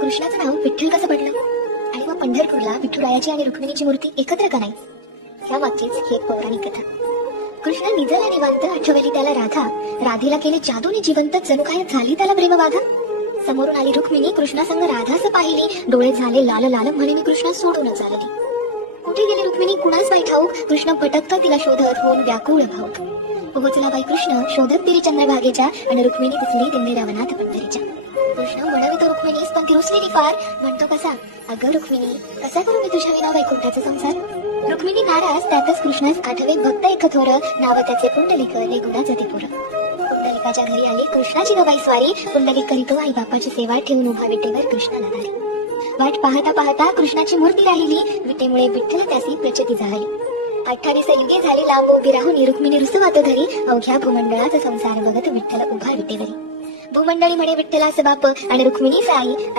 कृष्णाचं नाव विठ्ठल कसं पडलं आणि मग पंढरपूरला विठुरायाची आणि रुक्मिणीची मूर्ती एकत्र का नाही? ह्या मागचीच ही एक पौराणिक कथा. कृष्ण निजल आणि निवांत आठवली त्याला राधेला केले जादूने जिवंत, जणू काय झाली त्याला प्रेमबाधा. समोरून आली रुक्मिणी, कृष्णासंग राधास पाहिली, डोळे झाले लाल लाल, म्हणे मी कृष्णा सोडून चालली. कुठे गेली रुक्मिणी कुणास बाई ठाऊक, कृष्ण भटकता तिला शोधत होऊन व्याकुळ भाऊक. पोहोचला बाई कृष्ण शोधत तिरी चंद्रभागेच्या, आणि रुक्मिणी दिसली दिंडीरावनाथ पंढरीच्या. कृष्ण म्हणवितो रुक्मिणीस पण ती रुसलेली फार, म्हणतो कसा, अगं रुक्मिणी कसा करू मी तुझ्या विना वैकुंठाचा संसार. रुक्मिणी नाराज, त्यातच कृष्णास आठवे भक्त एक थोर, नाव त्याचे पुंडलिक ले गुणाचे ते पुर. पुंडलिकाच्या घरी आली कृष्णाची गबाई स्वारी, पुंडलिक करीतो आई बापाची सेवा, ठेवून उभा विटेवर कृष्णाला दारी. वाट पाहता पाहता कृष्णाची मूर्ती राहिली, विटेमुळे विठ्ठल त्यासी प्रचिती झाली. 28 युगे झाली लांब उभी राहून, रुक्मिणी रुसवात घरी, अवघ्या भूमंडळाचा संसार बघत विठ्ठल उभा विटेवरी. भूमंडळी म्हणे विठ्ठलास बाप आणि रुक्मिणीस आई,